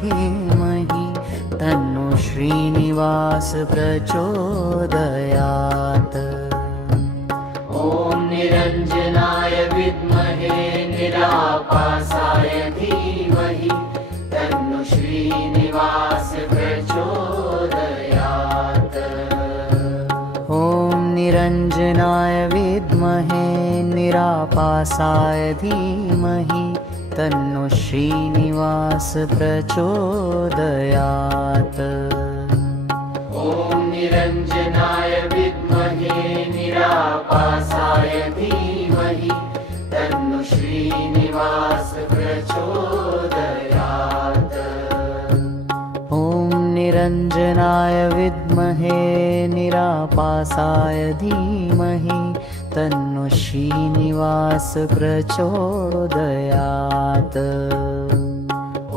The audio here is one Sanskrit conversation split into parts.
धीमहि तन्नो श्रीनिवास प्रचोदयात्। ॐ निरञ्जनाय विद्महे निराभासाय धीमहि तन्नो श्रीनिवास प्रचोदयात्। ॐ निरञ्जनाय विद्महे निराभासाय धीमहि तन्नो श्रीनिवास प्रचोदयात्। ॐ निरञ्जनाय विद्महे निराभासाय धीमहि तन्नो श्रीनिवास प्रचोदयात्। ॐ निरञ्जनाय विद्महे निराभासाय धीमहि तन्नो श्रीनिवास प्रचोदयात्।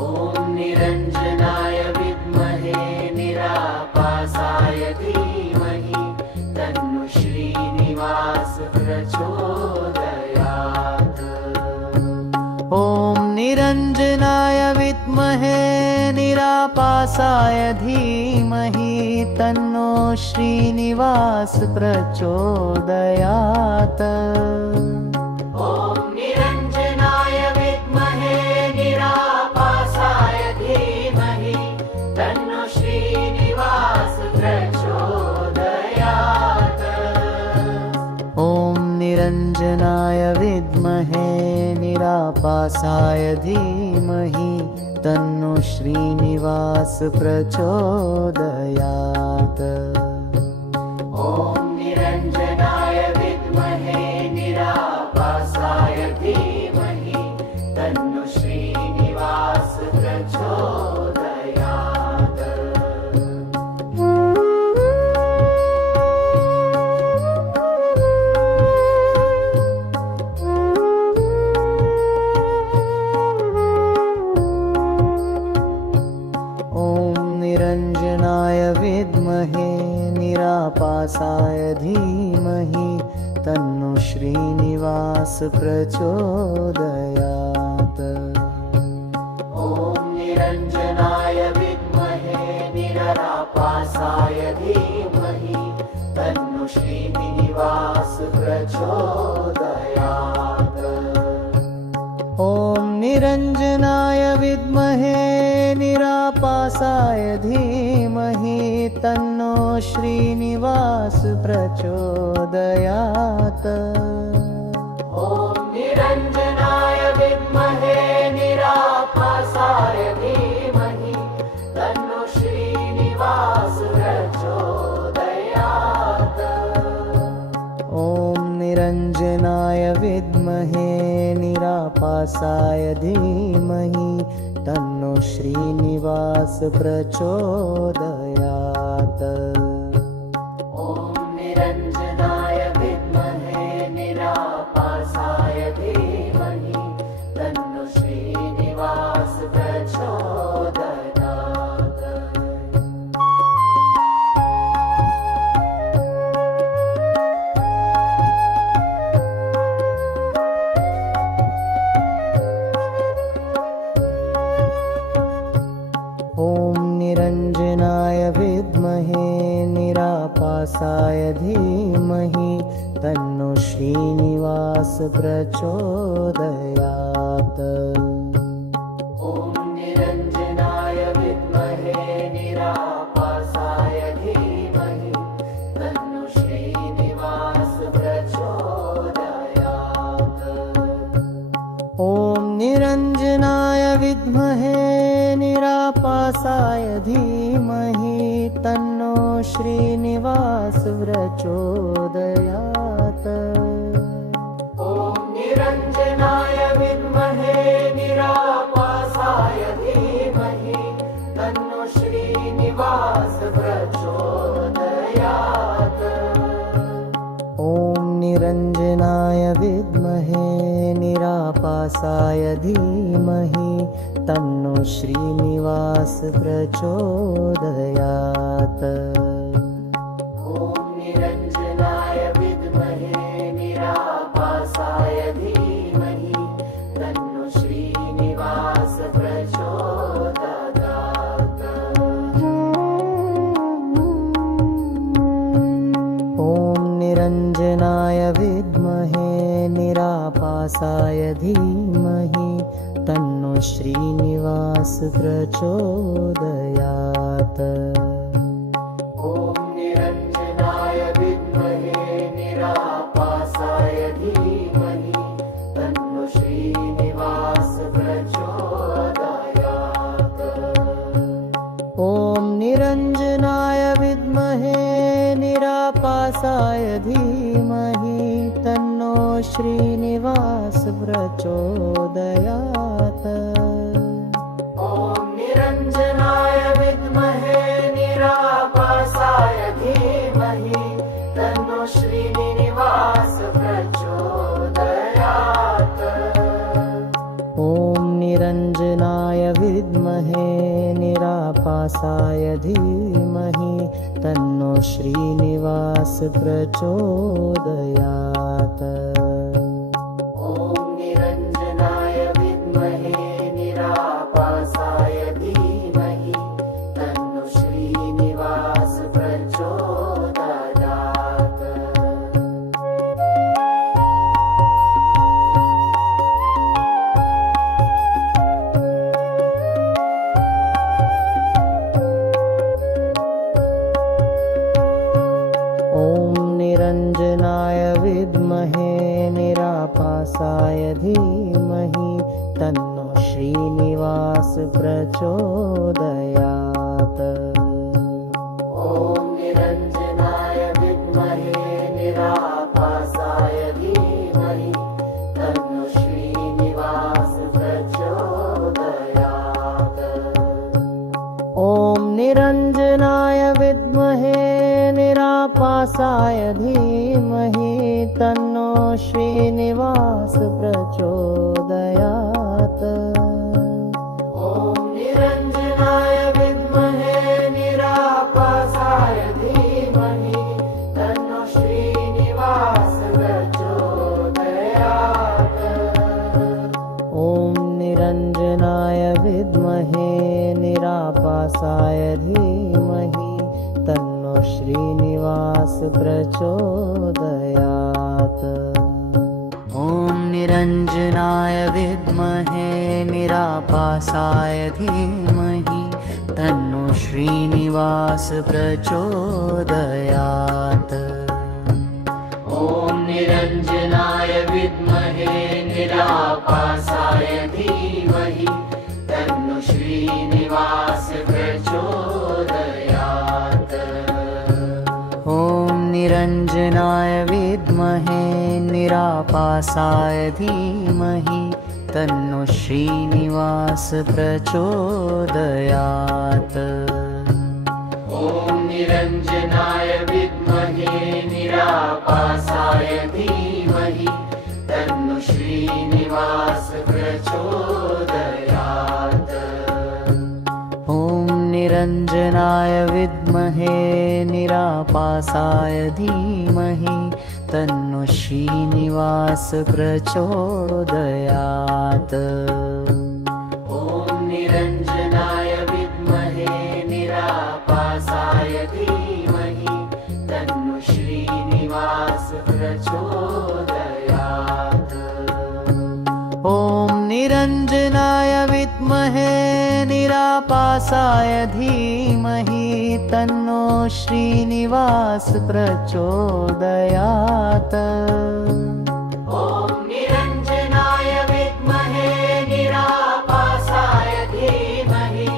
ॐ निरञ्जनाय विद्महे निराभासाय धीमहि तन्नो श्रीनिवास प्रचोदयात्। ॐ निरञ्जनाय विद्महे निराभासाय धीमहि तन्नो श्रीनिवास प्रचोदयात्। ॐ निरञ्जनाय विद्महे निराभासाय धीमहि तन्नो श्रीनिवास प्रचोदयात्। ॐ निरञ्जनाय विद्महे निराभासाय धीमहि तन्नो श्रीनिवास प्रचोदयात्। ॐ निरञ्जनाय विद्महे निराभासाय धीमहि तन्नो श्रीनिवास प्रचोदयात्। निरञ्जनाय विद्महे निराभासाय धीमहि तन्नो श्रीनिवास प्रचोदयात्। ॐ निरञ्जनाय विद्महे निराभासाय धीमहि तन्नो श्रीनिवास प्रचोदयात्। ॐ निरञ्जनाय विद्महे निराभासाय धीमहि तन्नो श्रीनिवास प्रचोदयात्। ॐ निरञ्जनाय विद्महे निराभासाय धीमहि तन्नो श्रीनिवास प्रचोदयात्। ॐ निरञ्जनाय विद्महे निराभासाय धीमहि तन्नो श्रीनिवास प्रचोदयात्। ॐ निरञ्जनाय विद्महे निराभासाय धीमहि तन्नो श्रीनिवास प्रचोदयात्। ॐ निरञ्जनाय विद्महे निराभासाय धीमहि तन्नो श्रीनिवास प्रचोदयात्। ॐ निरञ्जनाय विद्महे निराभासाय धीमहि तन्नो श्रीनिवास प्रचोदयात्। ॐ निरञ्जनाय विद्महे निराभासाय धीमहि तन्नो श्रीनिवास प्रचोदयात्। ॐ निरञ्जनाय विद्महे निराभासाय धीमहि तन्नो श्रीनिवास प्रचोदयात्। ॐ निरञ्जनाय विद्महे निराभासाय धीमहि तन्नो श्रीनिवास प्रचोदयात्। ॐ निरञ्जनाय विद्महे निराभासाय धीमहि तन्नो श्रीनिवास प्रचोदयात्। प्रचोदयात्। ॐ निरञ्जनाय विद्महे निरापासाय धीमहि तन्नो श्रीनिवास प्रचोदयात्। ॐ निरञ्जनाय विद्महे निरापासाय धीमहि तन्नो श्रीनिवास प्रचोदयात्। ॐ निरञ्जनाय विद्महे निरापासाय धीमहि तन्नो श्रीनिवास प्रचोदयात्। ॐ निरञ्जनाय विद्महे निरापासाय धीमहि तन्नो श्रीनिवास प्रचोदयात्। ॐ निरञ्जनाय विद्महे निरापासाय धीमहि तन्नो श्रीनिवास प्रचोदयात्। ॐ निरञ्जनाय विद्महे निरापासाय धीमहि तन्नो श्रीनिवास प्रचोदयात्। ॐ निरञ्जनाय विद्महे निरापासाय धीमहि तन्नो श्रीनिवास प्रचोदयात्। ॐ निरञ्जनाय विद्महे निरापासाय धीमहि तन्नो श्रीनिवास प्रचोदयात्। ॐ निरञ्जनाय विद्महे निरापासाय धीमहि तन्नो श्रीनिवास प्रचोदयात्। ॐ निरञ्जनाय विद्महे निरापासाय धीमहि तन्नो श्रीनिवास प्रचोदयात्। ॐ निरञ्जनाय विद्महे निरापासाय धीमहि तन्नो श्रीनिवास प्रचोदयात्। ॐ निरञ्जनाय विद्महे निरापासाय धीमहि तन्नो श्रीनिवास प्रचोदयात्। ॐ निरञ्जनाय विद्महे निरापासाय धीमहि तन्नो श्रीनिवास प्रचोदयात्। ॐ निरञ्जनाय विद्महे निरापासाय धीमहि तन्नो श्रीनिवास प्रचोदयात्। ॐ निरञ्जनाय विद्महे निरापासाय धीमहि तन्नो श्रीनिवास प्रचोदयात्। ॐ निरञ्जनाय विद्महे निरापासाय धीमहि तन्नो श्रीनिवास प्रचोदयात्। ॐ निरञ्जनाय विद्महे निरापासाय धीमहि तन्नो श्रीनिवास प्रचोदयात्। ॐ निरञ्जनाय विद्महे निरापासाय धीमहि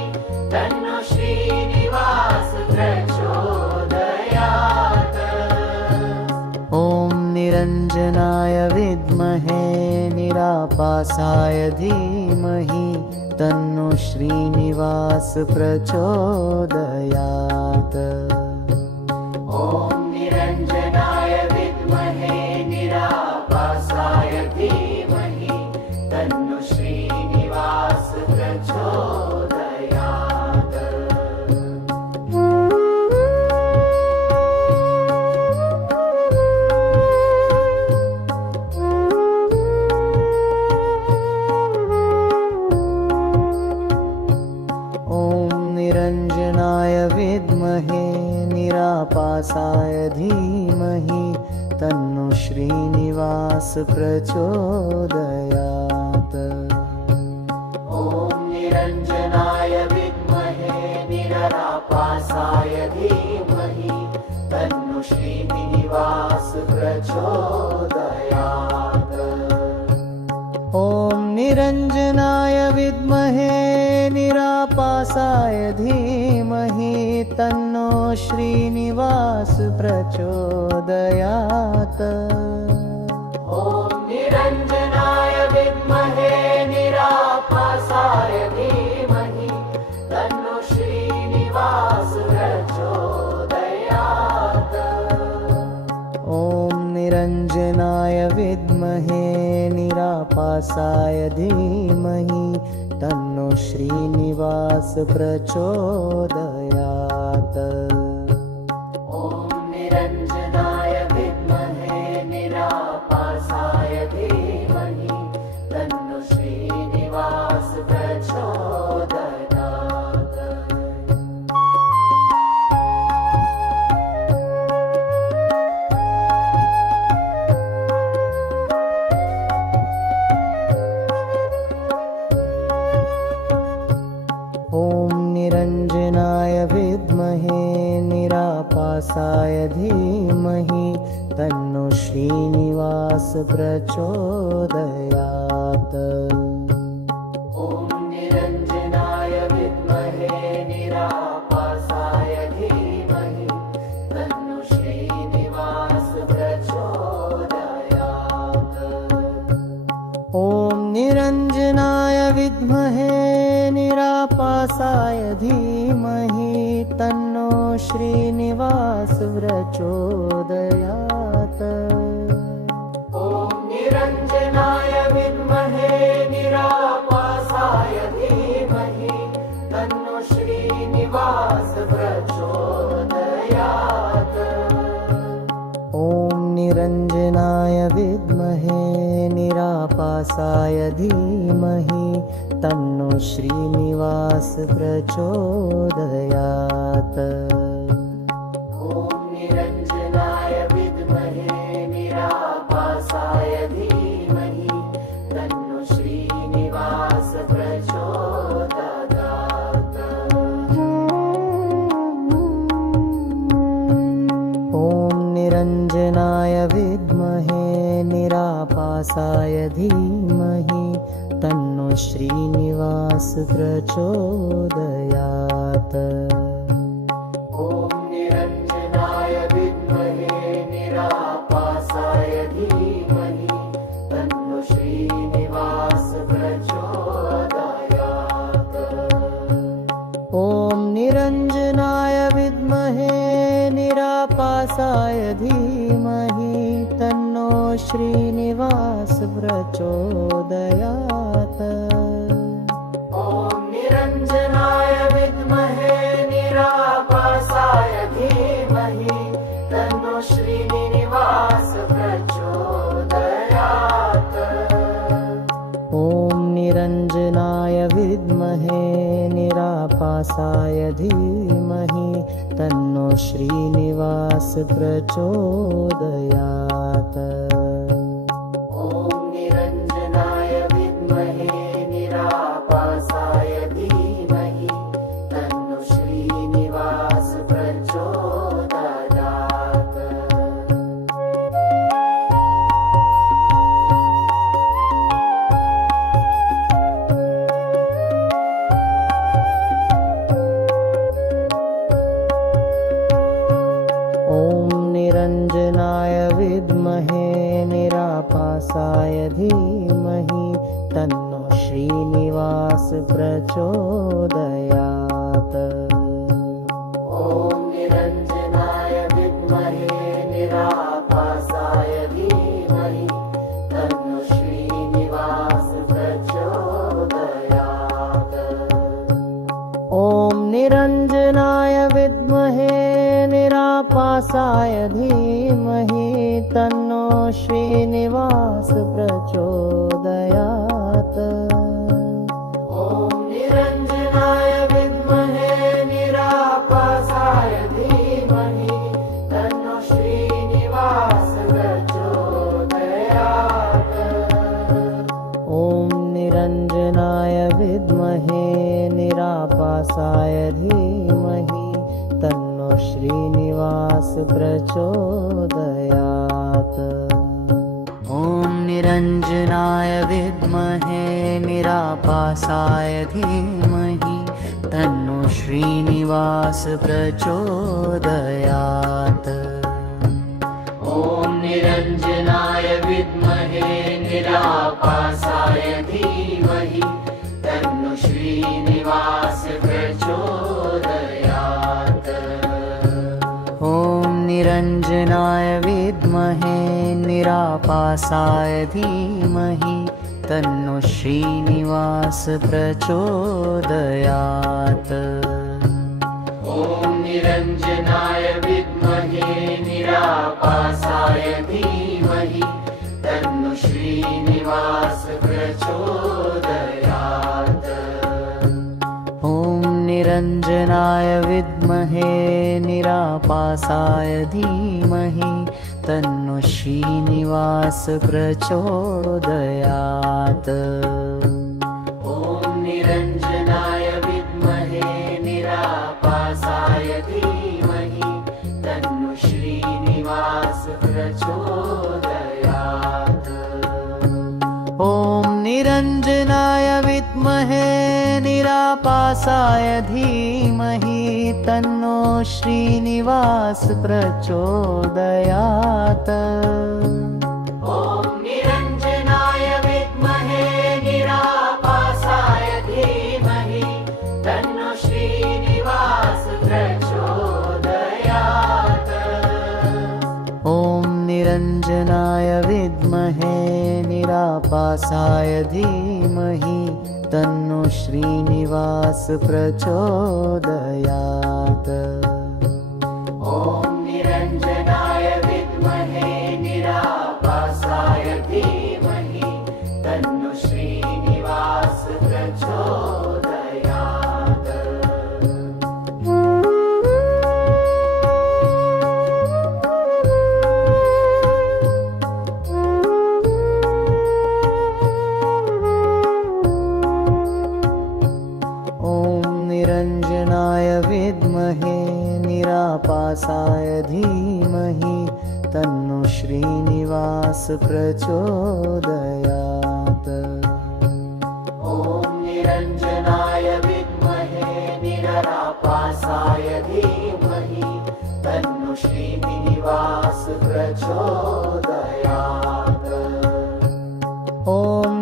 तन्नो श्रीनिवास प्रचोदयात्। ॐ निरञ्जनाय विद्महे निरापासाय धीमहि तन्नो श्रीनिवास प्रचोदयात्। ॐ निरञ्जनाय विद्महे निरापासाय धीमहि तन्नो श्रीनिवास प्रचोदयात्। निरञ्जनाय विद्महे निरापासाय धीमहि तन्नो श्रीनिवास प्रचोदयात्। ॐ निरञ्जनाय निरञ्जनाय विद्महे निररापासाय धीमहि तन्नो श्रीनिवास प्रचोदयात्। ॐ निरञ्जनाय विद्महे निरापासाय धीमहि तन्नो श्रीनिवास प्रचोदयात्। ॐ निरञ्जनाय विद्महे निरापासाय धीमहि तन्नो श्रीनिवास प्रचोदयात्। ॐ निरञ्जनाय विद्महे निरापासाय धीमहि तन्नो श्रीनिवास प्रचोदयात्। ॐ निरञ्जनाय विद्महे निरापासाय धीमहि तन्नो श्रीनिवास प्रचोदयात्। ॐ निरञ्जनाय विद्महे निरापासाय धीमहि तन्नो श्रीनिवास प्रचोदयात्। ॐ निरञ्जनाय विद्महे निरापासाय धीमहि तन्नो श्रीनिवास प्रचोदयात्। ॐ निरञ्जनाय विद्महे निरापासाय धीमहि तन्नो श्रीनिवास प्रचोदयात्। ॐ निरञ्जनाय विद्महे निरापासाय धीमहि तन्नो श्रीनिवास प्रचोदयात्। ॐ निरञ्जनाय विद्महे निरापासाय धीमहि तन्नो श्रीनिवास प्रचोदयात्। ॐ निरञ्जनाय विद्महे निरापासाय धीमहि तन्नो श्रीनिवास प्रचोदयात्। ॐ निरञ्जनाय विद्महे निरापासाय धीमहि तन्नो श्रीनिवास प्रचोदयात्। ॐ निरञ्जनाय विद्महे निरापासाय धीमहि तन्नो श्रीनिवास प्रचोदयात्। ॐ निरञ्जनाय विद्महे निरापासाय धीमहि तन्नो श्रीनिवास प्रचोदयात्। ॐ निरञ्जनाय विद्महे निरापासाय धीमहि तन्नो श्रीनिवास प्रचोदयात्। ॐ निरञ्जनाय विद्महे निरापासाय धीमहि तन्नो श्रीनिवास प्रचोदयात्। ॐ निरञ्जनाय विद्महे निरापासाय धीमहि तन्नो श्रीनिवास प्रचोदयात्। ॐ निरञ्जनाय विद्महे निरापासाय धीमहि तन्नो श्रीनिवास प्रचोदयात्। ॐ निरञ्जनाय विद्महे निरापासाय धीमहि तन्नो श्रीनिवास प्रचोदयात्। ॐ निरञ्जनाय विद्महे निरापासाय धीमहि तन्नो श्रीनिवास प्रचोदयात्। ॐ निरञ्जनाय विद्महे निरापासाय धीमहि तन्नो श्रीनिवास प्रचोदयात्। ॐ निरञ्जनाय विद्महे निरापासाय प्रचोदयात्। ॐ निरञ्जनाय विद्महे निरापासाय धीमहि तन्नो श्रीनिवास प्रचोदयात्। ॐ निरञ्जनाय विद्महे निरापासाय धीमहि तन्नो श्रीनिवास प्रचोदयात्। ॐ निरञ्जनाय विद्महे निरापासाय धीमहि तन्नो श्रीनिवास प्रचोदयात्। ॐ निरञ्जनाय विद्महे निरापासाय धीमहि तन्नो श्रीनिवास प्रचोदयात्। ॐ निरञ्जनाय विद्महे निरापासाय धीमहि तन्नो श्रीनिवास प्रचोदयात्। ॐ निरञ्जनाय विद्महे निरापासाय धीमहि तन्नो श्रीनिवास प्रचोदयात्। ॐ निरञ्जनाय विद्महे निरापासाय धीमहि तन्नो श्रीनिवास प्रचोदयात्। ॐ निरञ्जनाय विद्महे निरापासाय धीमहि तन्नो श्रीनिवास प्रचोदयात्। ॐ निरञ्जनाय विद्महे निरापासाय धीमहि तन्नो श्रीनिवास प्रचोदयात्। ॐ निरञ्जनाय विद्महे निरापासाय धीमहि तन्नो श्रीनिवास प्रचोदयात्। निरञ्जनाय विद्महे निरापासाय धीमहि तन्नो श्रीनिवास प्रचोदयात्। ॐ निरञ्जनाय विद्महे निरापासाय धीमहि तन्नो श्रीनिवास प्रचोदयात्। ॐ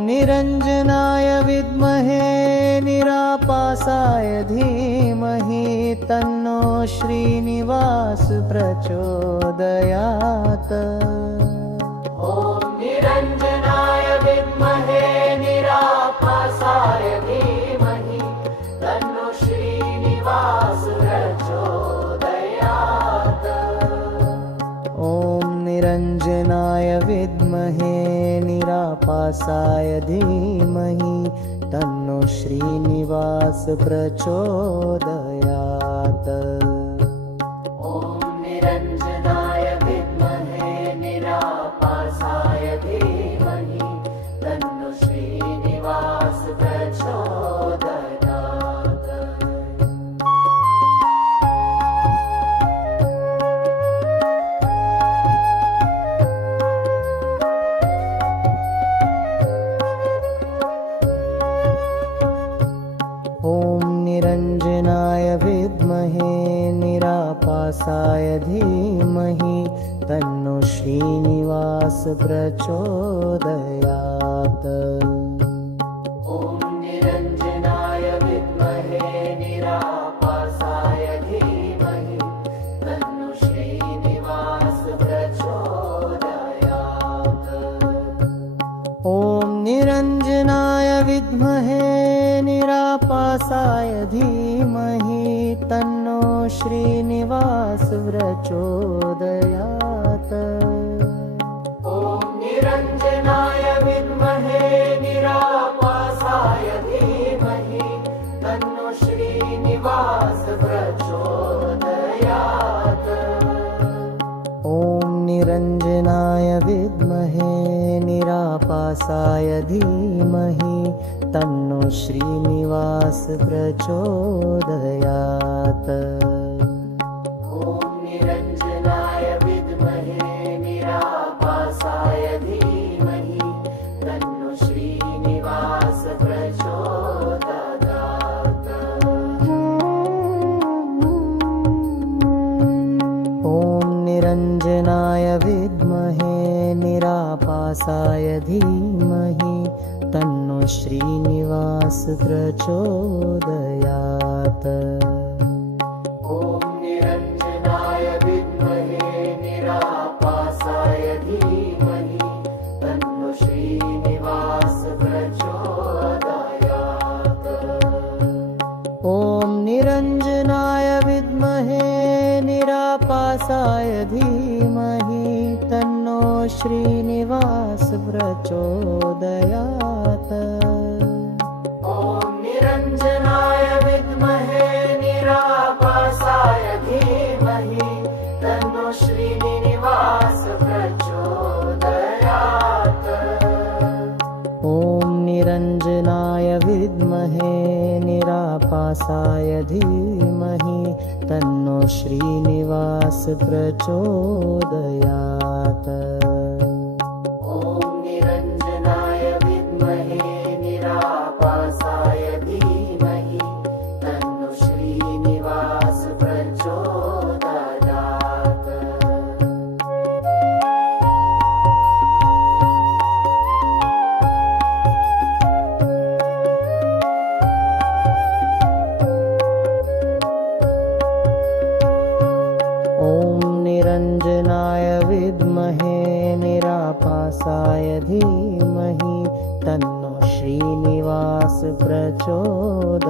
निरञ्जनाय विद्महे निरापासाय धीमहि तन्नो श्रीनिवास प्रचोदयात्। ॐ निरञ्जनाय विद्महे निरापासाय धीमहि तन्नो श्रीनिवास प्रचोदयात्। ॐ निरञ्जनाय विद्महे निरापासाय धीमहि तन्नो श्रीनिवास प्रचोदयात्। ॐ निरञ्जनाय विद्महे निरापासाय धीमहि तन्नो श्रीनिवास प्रचोदयात्। ॐ निरञ्जनाय विद्महे निरापासाय धीमहि तन्नो श्रीनिवास प्रचोदयात्। ॐ निरञ्जनाय विद्महे निरापासाय धीमहि तन्नो श्रीनिवास प्रचोदयात्। ॐ निरञ्जनाय विद्महे निरापासाय धीमहि तन्नो श्रीनिवास प्रचोदयात्। ॐ निरञ्जनाय विद्महे निरापासाय धीमहि तन्नो श्रीनिवास प्रचोदयात्। ॐ निरञ्जनाय विद्महे निरापासाय धीमहि तन्नो श्रीनिवास प्रचोदयात्। ॐ निरञ्जनाय निरापासाय धीमहि तन्नो श्रीनिवास प्रचोदयात्। ॐ निरञ्जनाय विद्महे निरापासाय धीमहि तन्नो श्रीनिवास प्रचोदयात्। ॐ निरञ्जनाय विद्महे निरापासाय धीमहि तन्नो श्रीनिवास प्रचोदयात्। ॐ निरञ्जनाय विद्महे निरापासाय धीमहि तन्नो श्रीनिवास प्रचोदयात्। ॐ निरञ्जनाय विद्महे निरापासाय धीमहि तन्नो श्रीनिवास प्रचोदयात्। ॐ निरञ्जनाय विद्महे निरापासाय धीमहि तन्नो श्रीनिवास प्रचोदयात्। ॐ निरञ्जनाय विद्महे निरापासाय धीमहि तन्नो श्रीनिवास प्रचोदयात्।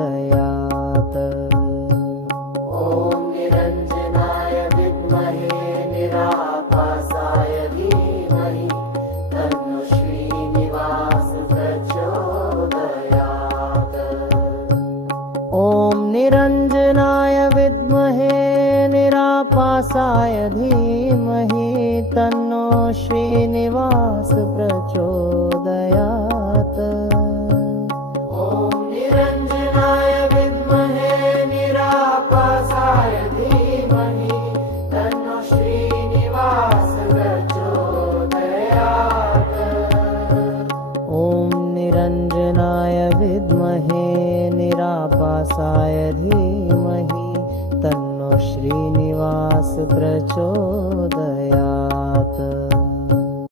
ॐ निरञ्जनाय विद्महे निरापासाय धीमहि तन्नो श्रीनिवास प्रचोदयात्। ॐ निरञ्जनाय विद्महे निरापासाय धीमहि तन्नो श्रीनिवास प्रचोदयात्। ॐ निरञ्जनाय विद्महे निरापासाय धीमहि तन्नो श्रीनिवास प्रचोदयात्। ॐ निरञ्जनाय विद्महे निरापासाय धीमहि तन्नो श्रीनिवास प्रचोदयात्।